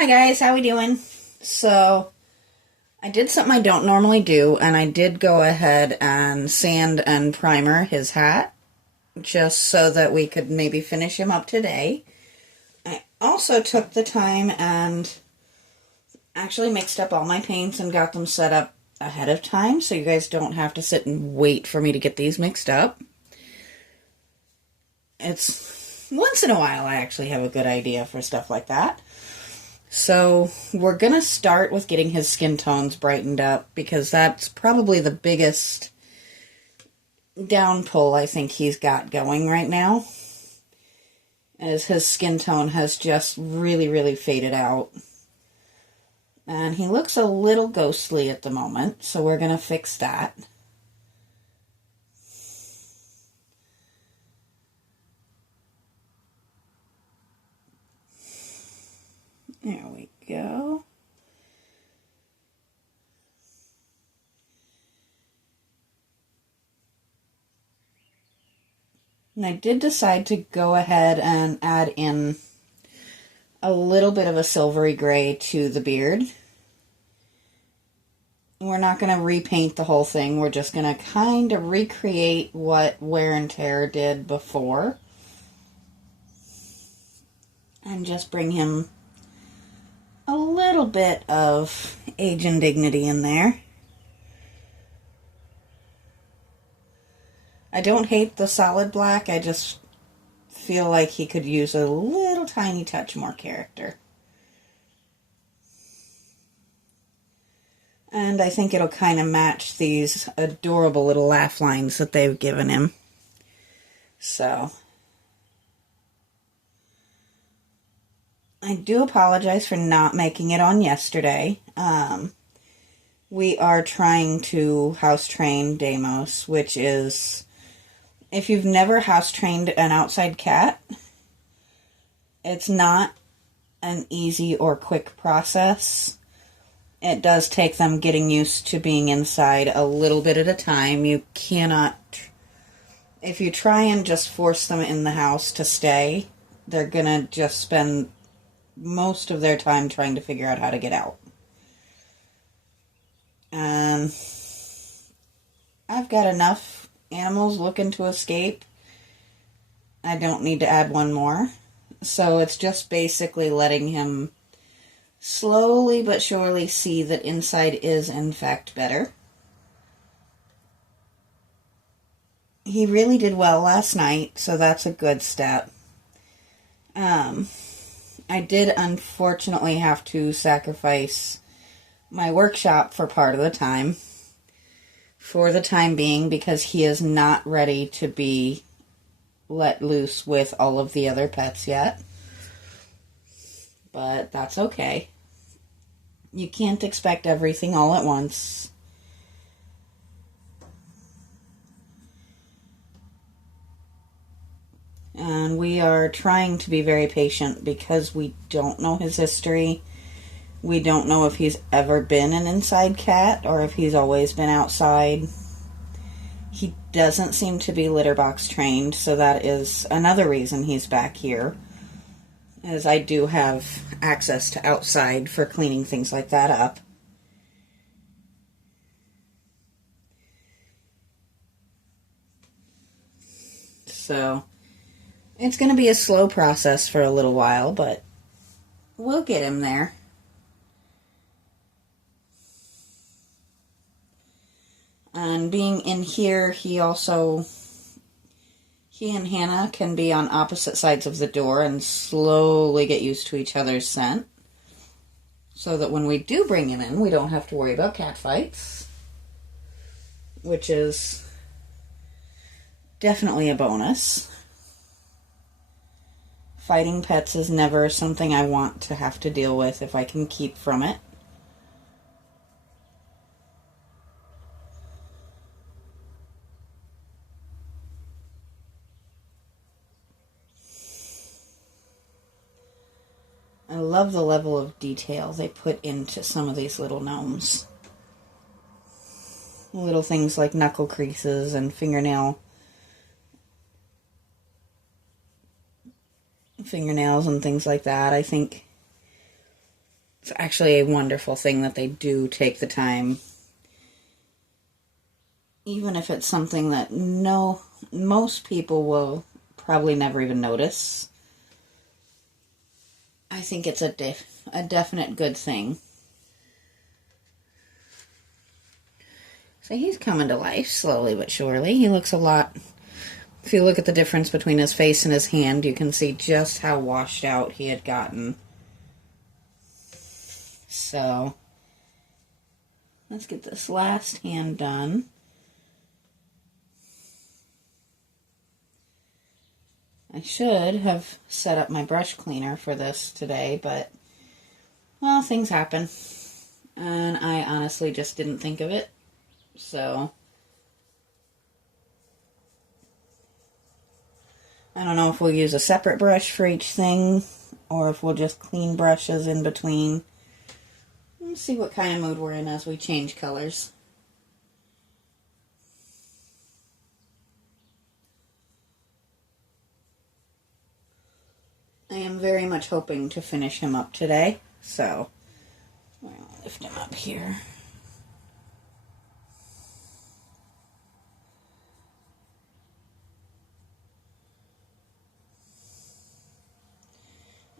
Hi guys, how we doing? So, I did something I don't normally do, and I did go ahead and sand and primer his hat, just so that we could maybe finish him up today. I also took the time and actually mixed up all my paints and got them set up ahead of time, so you guys don't have to sit and wait for me to get these mixed up. It's once in a while I actually have a good idea for stuff like that. So we're going to start with getting his skin tones brightened up, because that's probably the biggest down pull I think he's got going right now, as his skin tone has just really faded out. And he looks a little ghostly at the moment, so we're going to fix that. There we go. And I did decide to go ahead and add in a little bit of a silvery gray to the beard. We're not going to repaint the whole thing. We're just going to kind of recreate what wear and tear did before. And just bring him a little bit of age and dignity in there. I don't hate the solid black, I just feel like he could use a little tiny touch more character. And I think it'll kind of match these adorable little laugh lines that they've given him. So, I do apologize for not making it on yesterday. We are trying to house train Deimos, which is, if you've never house trained an outside cat, it's not an easy or quick process. It does take them getting used to being inside a little bit at a time. You cannot, if you try and just force them in the house to stay, they're gonna just spend most of their time trying to figure out how to get out. And I've got enough animals looking to escape. I don't need to add one more. So it's just basically letting him slowly but surely see that inside is in fact better. He really did well last night, so that's a good step. I did unfortunately have to sacrifice my workshop for part of the time. For the time being, because he is not ready to be let loose with all of the other pets yet. But that's okay. You can't expect everything all at once. And we are trying to be very patient because we don't know his history. We don't know if he's ever been an inside cat or if he's always been outside. He doesn't seem to be litter box trained, so that is another reason he's back here, as I do have access to outside for cleaning things like that up. So, it's going to be a slow process for a little while, but we'll get him there. And being in here, he and Hannah can be on opposite sides of the door and slowly get used to each other's scent, so that when we do bring him in, we don't have to worry about cat fights, which is definitely a bonus. Fighting pets is never something I want to have to deal with if I can keep from it. I love the level of detail they put into some of these little gnomes. Little things like knuckle creases and fingernails and things like that. I think It's actually a wonderful thing that they do take the time, even if it's something that most people will probably never even notice. I think it's a definite good thing. So he's coming to life slowly but surely. He looks a lot... If you look at the difference between his face and his hand, you can see just how washed out he had gotten. So, let's get this last hand done. I should have set up my brush cleaner for this today, but, well, things happen. And I honestly just didn't think of it. So, I don't know if we'll use a separate brush for each thing, or if we'll just clean brushes in between. Let's see what kind of mood we're in as we change colors. I am very much hoping to finish him up today, so we're going to lift him up here.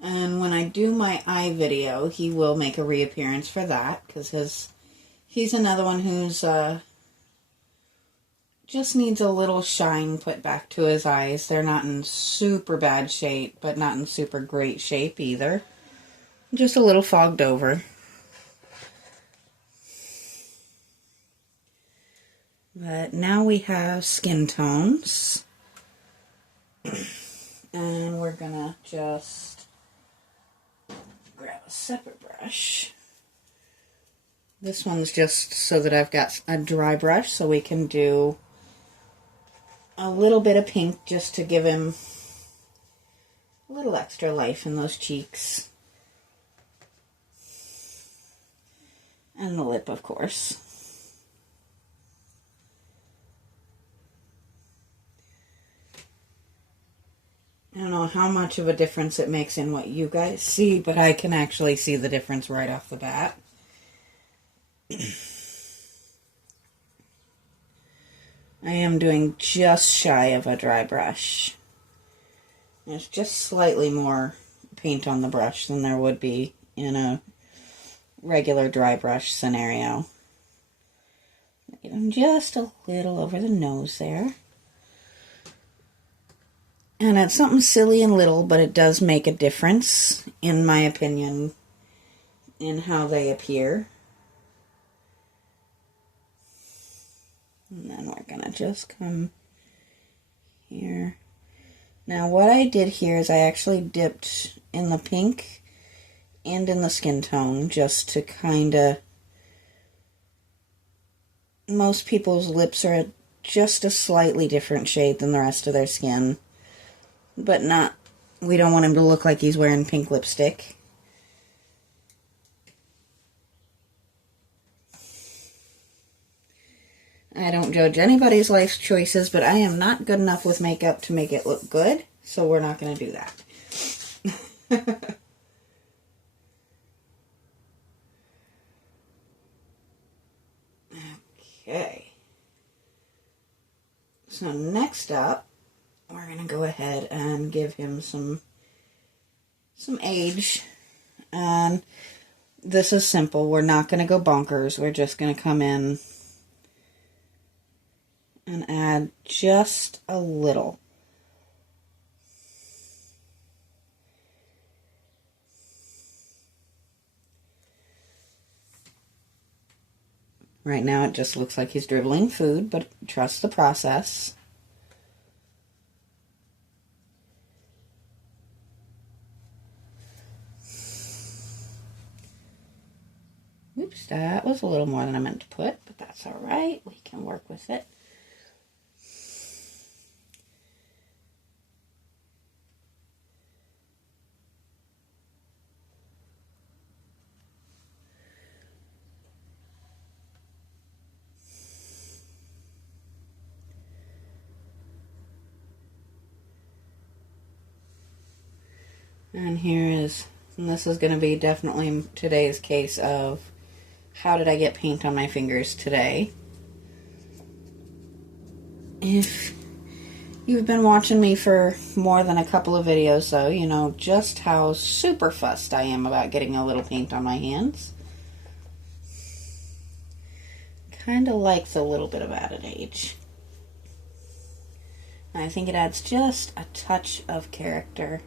And when I do my eye video, he will make a reappearance for that, because he's another one who's just needs a little shine put back to his eyes. They're not in super bad shape, but not in super great shape either. Just a little fogged over. But now we have skin tones. And we're gonna just grab a separate brush. This one's just so that I've got a dry brush so we can do a little bit of pink just to give him a little extra life in those cheeks. And the lip, of course. I don't know how much of a difference it makes in what you guys see, but I can actually see the difference right off the bat. I am doing just shy of a dry brush. There's just slightly more paint on the brush than there would be in a regular dry brush scenario. Get them just a little over the nose there. And it's something silly and little, but it does make a difference, in my opinion, in how they appear. And then we're going to just come here. Now what I did here is I actually dipped in the pink and in the skin tone just to kind of... Most people's lips are just a slightly different shade than the rest of their skin. But not... We don't want him to look like he's wearing pink lipstick. I don't judge anybody's life choices, but I am not good enough with makeup to make it look good, so we're not going to do that. Okay. So next up, we're going to go ahead and give him some age. And this is simple. We're not going to go bonkers. We're just going to come in and add just a little. Right now it just looks like he's dribbling food, but trust the process. Oops, that was a little more than I meant to put, but that's all right. We can work with it. And here is And this is going to be definitely today's case of how did I get paint on my fingers today. If you've been watching me for more than a couple of videos, though, you know just how super fussed I am about getting a little paint on my hands. Kind of likes a little bit of added age. I think it adds just a touch of character.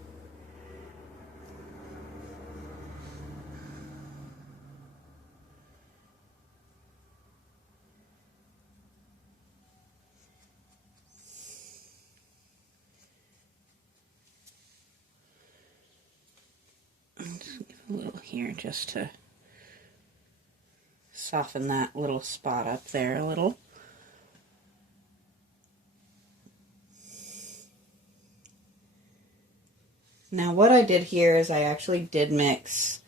Let's give a little here just to soften that little spot up there a little. Now what I did here is I actually did mix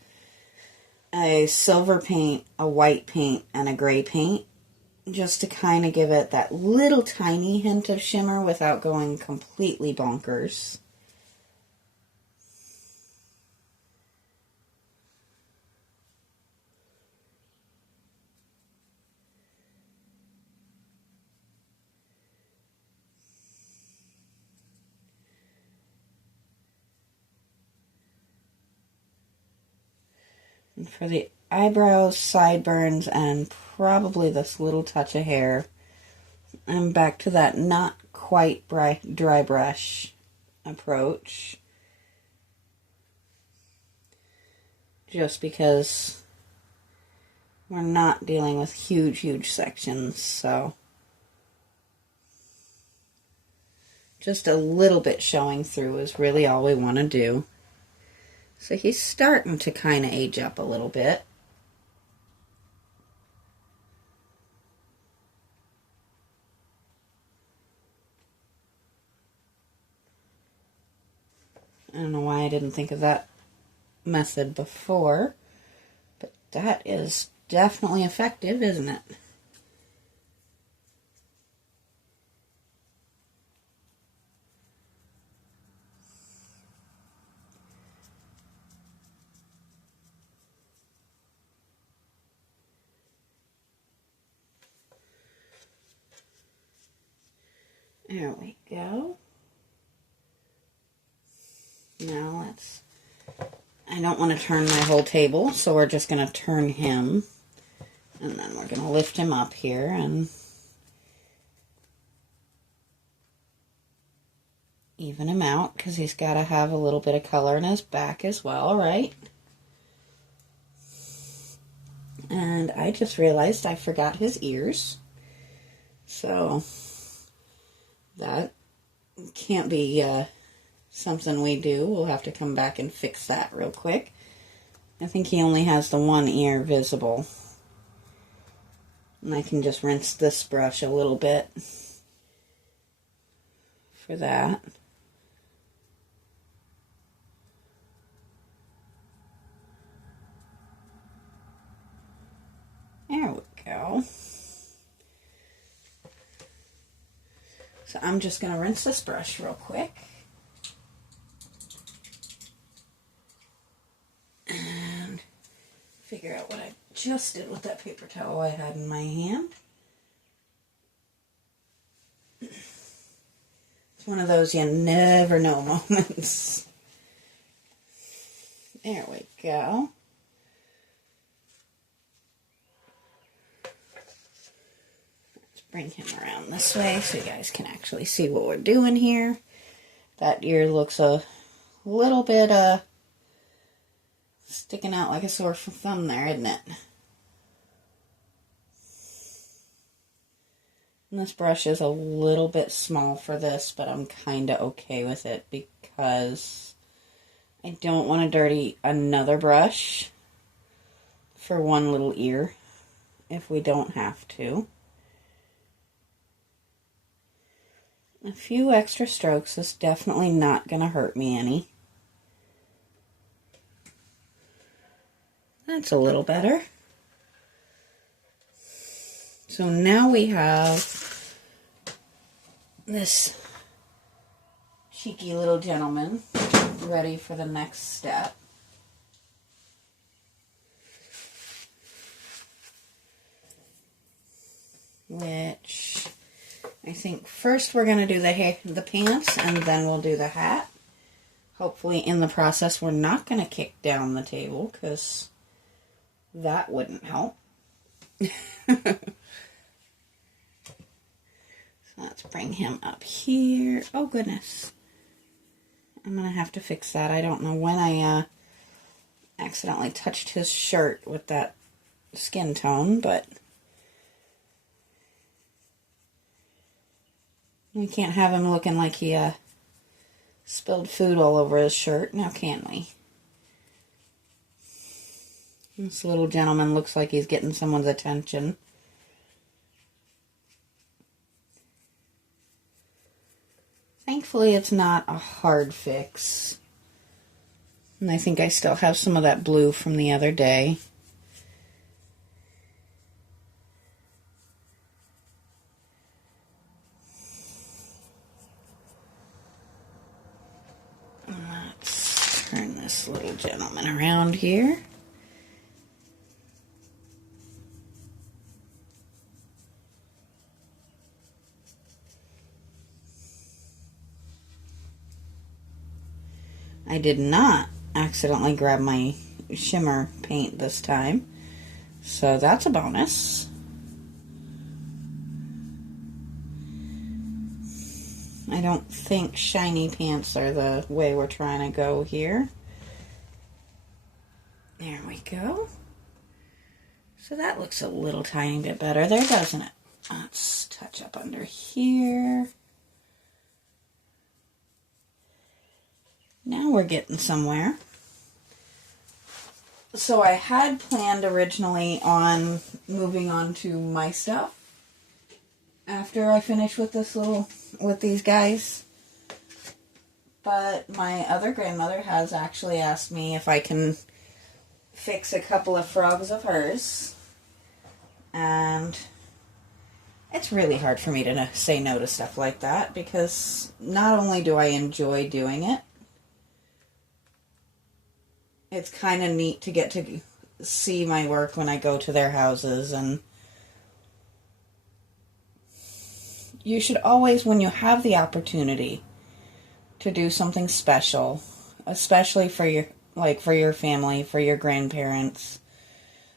a silver paint, a white paint, and a gray paint, just to kind of give it that little tiny hint of shimmer without going completely bonkers. And for the eyebrows, sideburns, and probably this little touch of hair, I'm back to that not quite dry brush approach. Just because we're not dealing with huge sections, so just a little bit showing through is really all we want to do. So he's starting to kind of age up a little bit. I don't know why I didn't think of that method before, but that is definitely effective, isn't it? There we go. Now I don't want to turn my whole table, so we're just going to turn him. And then we're going to lift him up here and even him out, because he's got to have a little bit of color in his back as well, right? And I just realized I forgot his ears. So that can't be something we do. We'll have to come back and fix that real quick. I think he only has the one ear visible. And I can just rinse this brush a little bit for that. There we go. So I'm just going to rinse this brush real quick. And figure out what I just did with that paper towel I had in my hand. It's one of those you never know moments. There we go. Bring him around this way so you guys can actually see what we're doing here. That ear looks a little bit sticking out like a sore thumb there, isn't it? And this brush is a little bit small for this, but I'm kind of okay with it because I don't want to dirty another brush for one little ear if we don't have to. A few extra strokes is definitely not going to hurt me any. That's a little better. So now we have this cheeky little gentleman ready for the next step. which I think first we're going to do the pants and then we'll do the hat. Hopefully in the process we're not going to kick down the table because that wouldn't help. So let's bring him up here. Oh goodness. I'm going to have to fix that. I don't know when I accidentally touched his shirt with that skin tone, but we can't have him looking like he spilled food all over his shirt, now can we? This little gentleman looks like he's getting someone's attention. Thankfully, it's not a hard fix. And I think I still have some of that blue from the other day. Let's turn this little gentleman around here. I did not accidentally grab my shimmer paint this time, so that's a bonus. I don't think shiny pants are the way we're trying to go here. There we go. So that looks a little tiny bit better there, doesn't it? Let's touch up under here. Now we're getting somewhere. So I had planned originally on moving on to my stuff after I finish with these guys. But my other grandmother has actually asked me if I can fix a couple of frogs of hers. And it's really hard for me to say no to stuff like that because not only do I enjoy doing it, it's kind of neat to get to see my work when I go to their houses. And you should always, when you have the opportunity to do something special, especially for your family, for your grandparents,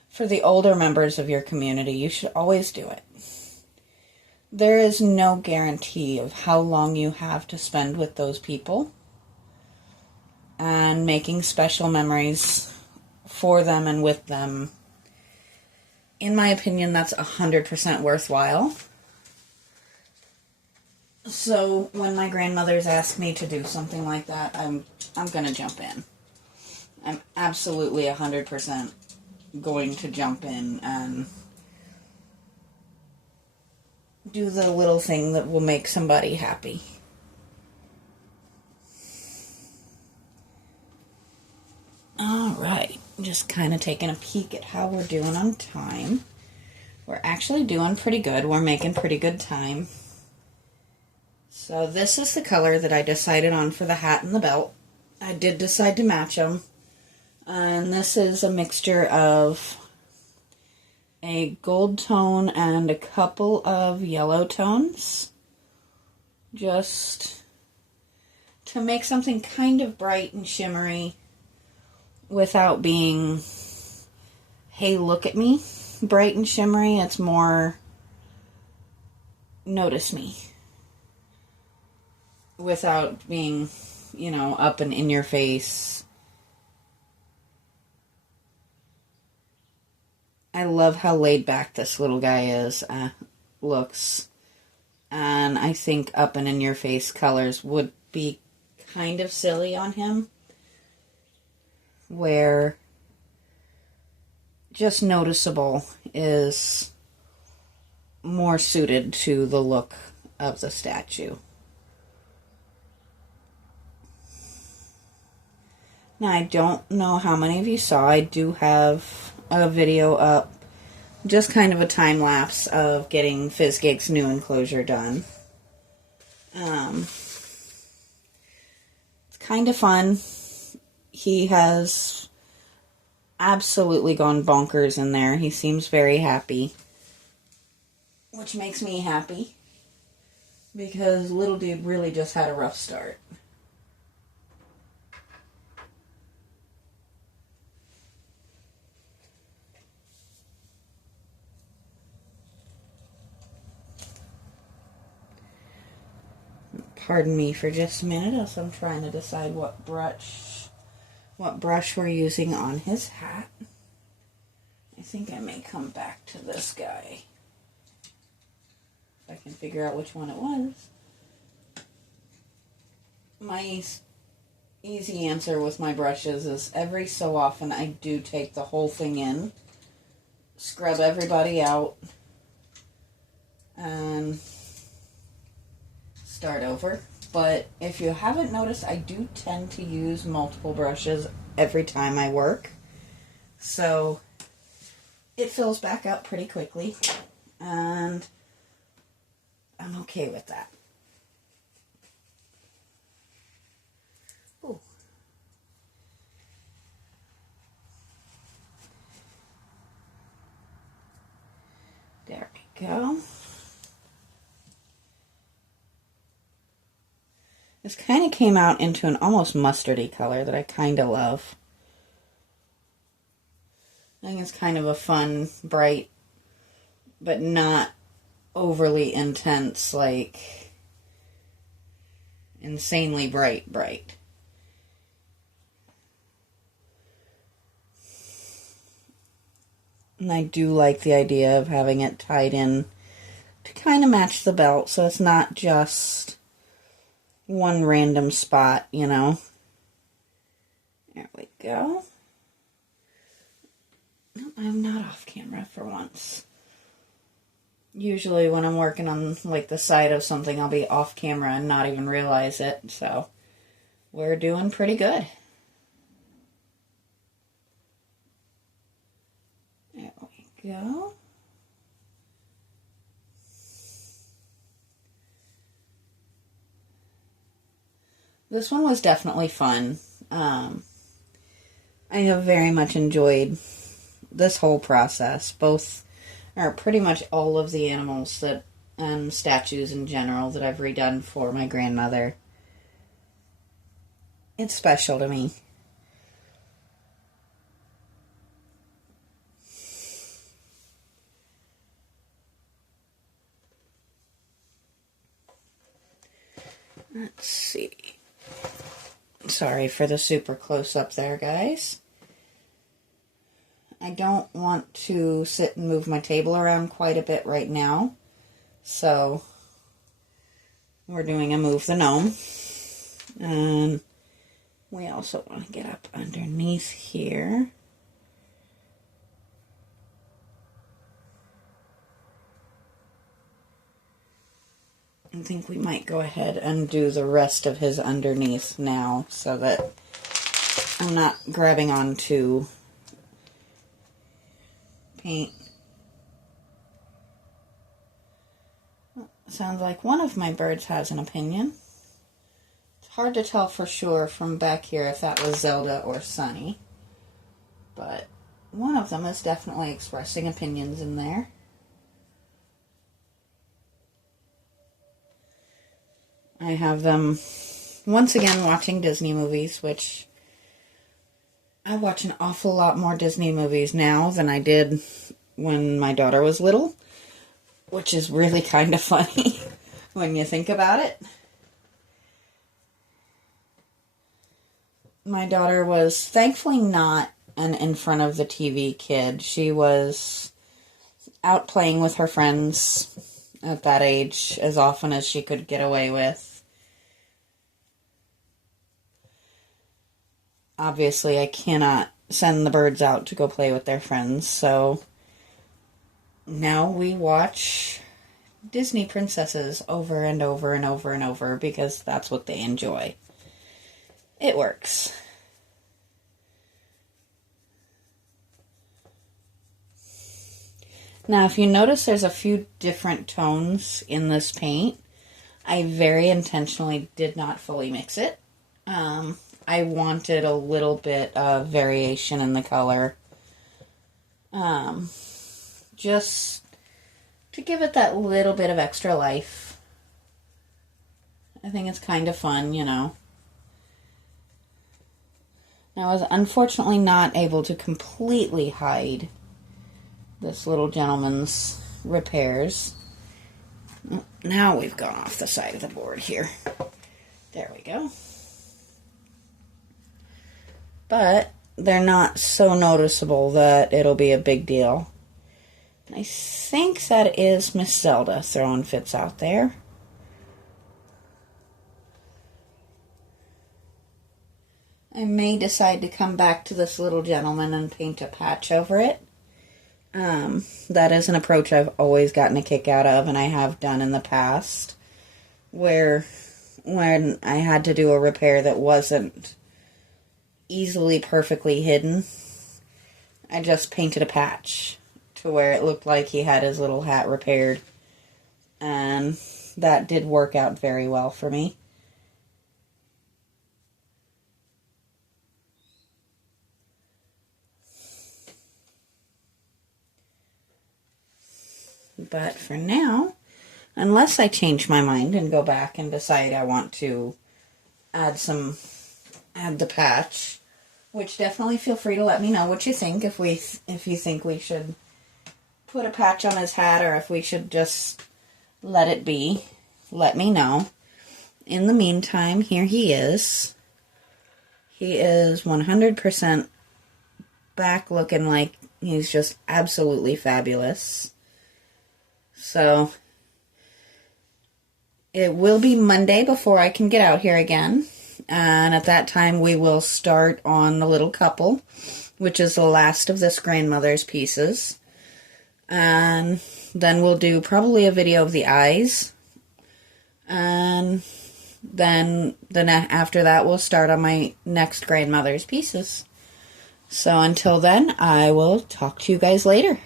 for the older members of your community, you should always do it. There is no guarantee of how long you have to spend with those people. And making special memories for them and with them. In my opinion, that's 100% worthwhile. So when my grandmothers ask me to do something like that, I'm going to jump in. I'm absolutely 100% going to jump in and do the little thing that will make somebody happy. Alright, just kind of taking a peek at how we're doing on time. We're actually doing pretty good. We're making pretty good time. So this is the color that I decided on for the hat and the belt. I did decide to match them. And this is a mixture of a gold tone and a couple of yellow tones. Just to make something kind of bright and shimmery without being, hey, look at me, bright and shimmery. It's more, notice me. Without being, up and in your face. I love how laid back this little guy looks. And I think up and in your face colors would be kind of silly on him. Where just noticeable is more suited to the look of the statue. Now, I don't know how many of you saw, I do have a video up, just kind of a time lapse of getting Fizzgig's new enclosure done. It's kind of fun. He has absolutely gone bonkers in there. He seems very happy. which makes me happy because little dude really just had a rough start. Pardon me for just a minute as I'm trying to decide what brush we're using on his hat. I think I may come back to this guy if I can figure out which one it was. My easy answer with my brushes is every so often I do take the whole thing in, scrub everybody out, and start over. But if you haven't noticed, I do tend to use multiple brushes every time I work, so it fills back up pretty quickly, and I'm okay with that. Ooh. There we go. This kind of came out into an almost mustardy color that I kind of love. I think it's kind of a fun, bright, but not overly intense, like insanely bright. And I do like the idea of having it tied in to kind of match the belt, so it's not just one random spot, you know. There we go. No, I'm not off camera for once. Usually when I'm working on like the side of something, I'll be off camera and not even realize it, so we're doing pretty good. There we go. This one was definitely fun. I have very much enjoyed this whole process, both, or pretty much all of the animals that, and statues in general that I've redone for my grandmother. It's special to me. Let's see. Sorry for the super close up there, guys. I don't want to sit and move my table around quite a bit right now, so we're doing a move the gnome. And we also want to get up underneath here. I think we might go ahead and do the rest of his underneath now so that I'm not grabbing onto paint. Sounds like one of my birds has an opinion. It's hard to tell for sure from back here if that was Zelda or Sunny, but one of them is definitely expressing opinions in there. I have them once again watching Disney movies, which I watch an awful lot more Disney movies now than I did when my daughter was little, which is really kind of funny when you think about it. My daughter was thankfully not an in front of the TV kid. She was out playing with her friends at that age as often as she could get away with. Obviously, I cannot send the birds out to go play with their friends, so now we watch Disney princesses over and over and over and over because that's what they enjoy. It works. Now, if you notice, there's a few different tones in this paint. I very intentionally did not fully mix it. I wanted a little bit of variation in the color. Just to give it that little bit of extra life. I think it's kind of fun, you know. I was unfortunately not able to completely hide this little gentleman's repairs. Now we've gone off the side of the board here. There we go. But they're not so noticeable that it'll be a big deal. I think that is Miss Zelda throwing fits out there. I may decide to come back to this little gentleman and paint a patch over it. That is an approach I've always gotten a kick out of, and I have done in the past, where when I had to do a repair that wasn't easily perfectly hidden, I just painted a patch to where it looked like he had his little hat repaired, and that did work out very well for me. But for now, unless I change my mind and go back and decide I want to add the patch, which definitely feel free to let me know what you think, if you think we should put a patch on his hat or if we should just let it be. Let me know. In the meantime, here he is. He is 100% back looking like he's just absolutely fabulous. So, it will be Monday before I can get out here again. And at that time, we will start on the little couple, which is the last of this grandmother's pieces. And then we'll do probably a video of the eyes. And then after that, we'll start on my next grandmother's pieces. So until then, I will talk to you guys later.